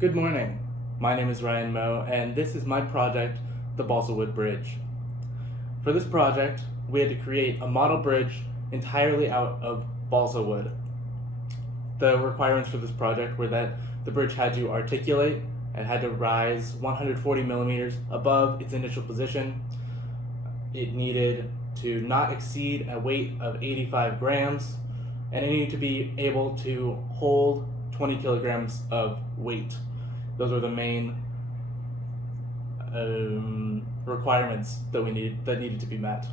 Good morning. My name is Ryan Moe, and this is my project, the Balsa Wood Bridge. For this project, we had to create a model bridge entirely out of balsa wood. The requirements for this project were that the bridge had to articulate and had to rise 140 millimeters above its initial position. It needed to not exceed a weight of 85 grams, and it needed to be able to hold 20 kilograms of weight. Those were the main requirements that needed to be met.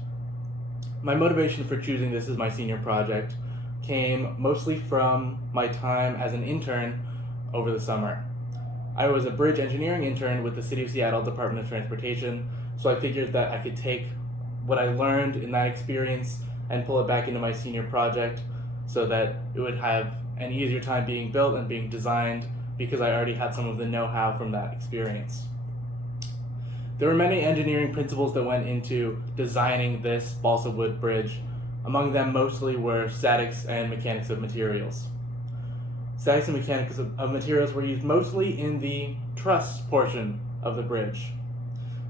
My motivation for choosing this as my senior project came mostly from my time as an intern over the summer. I was a bridge engineering intern with the City of Seattle Department of Transportation, so I figured that I could take what I learned in that experience and pull it back into my senior project so that it would have an easier time being built and being designed because I already had some of the know-how from that experience. There were many engineering principles that went into designing this balsa wood bridge. Among them mostly were statics and mechanics of materials. Statics and mechanics of materials were used mostly in the truss portion of the bridge.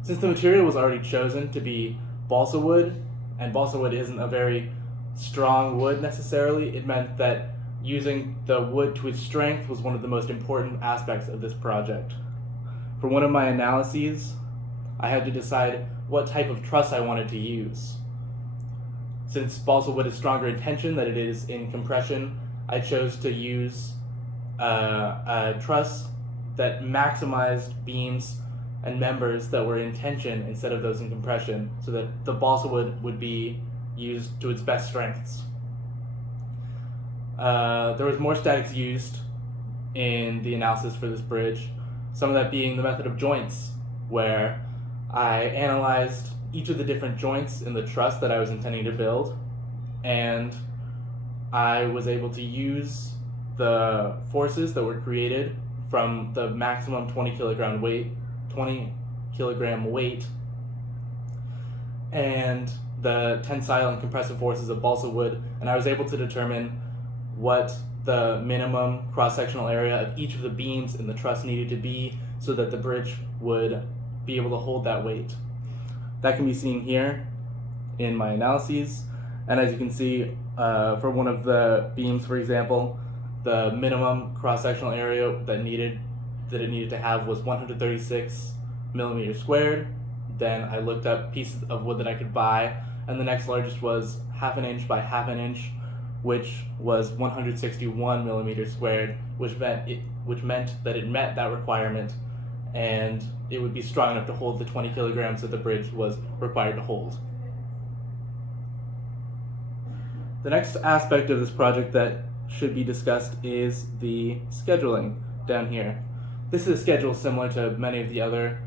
Since the material was already chosen to be balsa wood, and balsa wood isn't a very strong wood necessarily, it meant that using the wood to its strength was one of the most important aspects of this project. For one of my analyses, I had to decide what type of truss I wanted to use. Since balsa wood is stronger in tension than it is in compression, I chose to use a truss that maximized beams and members that were in tension instead of those in compression, so that the balsa wood would be used to its best strengths. There was more statics used in the analysis for this bridge, some of that being the method of joints, where I analyzed each of the different joints in the truss that I was intending to build, and I was able to use the forces that were created from the maximum 20 kilogram weight and the tensile and compressive forces of balsa wood, and I was able to determine what the minimum cross-sectional area of each of the beams in the truss needed to be so that the bridge would be able to hold that weight. That can be seen here in my analyses, and as you can see, for one of the beams, for example, the minimum cross-sectional area that it needed to have was 136 millimeters squared. Then I looked up pieces of wood that I could buy, and the next largest was half an inch by half an inch, which was 161 millimeters squared, which meant that it met that requirement, and it would be strong enough to hold the 20 kilograms that the bridge was required to hold. The next aspect of this project that should be discussed is the scheduling down here. This is a schedule similar to many of the other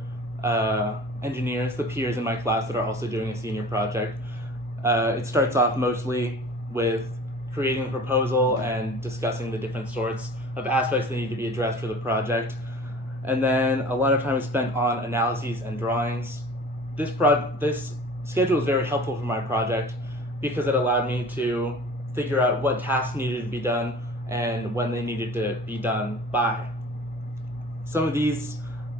engineers, the peers in my class that are also doing a senior project. It starts off mostly with creating the proposal and discussing the different sorts of aspects that need to be addressed for the project. And then a lot of time is spent on analyses and drawings. This schedule is very helpful for my project because it allowed me to figure out what tasks needed to be done and when they needed to be done by. Some of these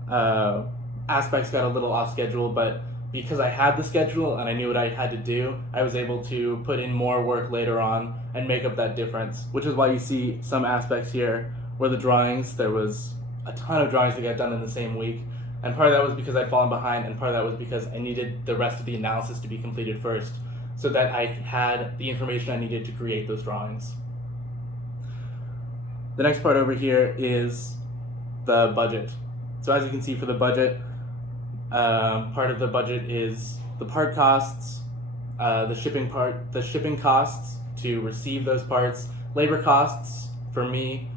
aspects got a little off schedule, but because I had the schedule and I knew what I had to do, I was able to put in more work later on and make up that difference, which is why you see some aspects here where the drawings, there was a ton of drawings that got done in the same week, and part of that was because I'd fallen behind, and part of that was because I needed the rest of the analysis to be completed first so that I had the information I needed to create those drawings. The next part over here is the budget. So as you can see for the budget, part of the budget is the part costs, the shipping costs to receive those parts, labor costs for me,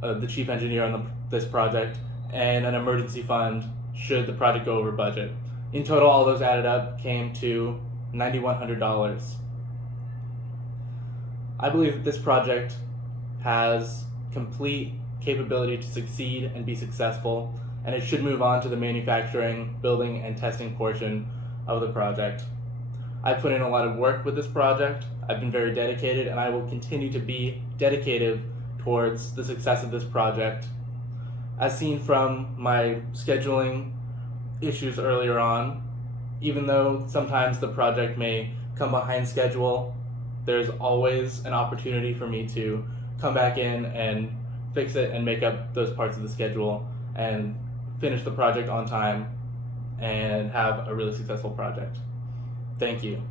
the chief engineer on this project, and an emergency fund should the project go over budget. In total, all those added up came to $9,100. I believe that this project has complete capability to succeed and be successful, and it should move on to the manufacturing, building, and testing portion of the project. I put in a lot of work with this project. I've been very dedicated, and I will continue to be dedicated towards the success of this project. As seen from my scheduling issues earlier on, even though sometimes the project may come behind schedule, there's always an opportunity for me to come back in and fix it and make up those parts of the schedule and finish the project on time and have a really successful project. Thank you.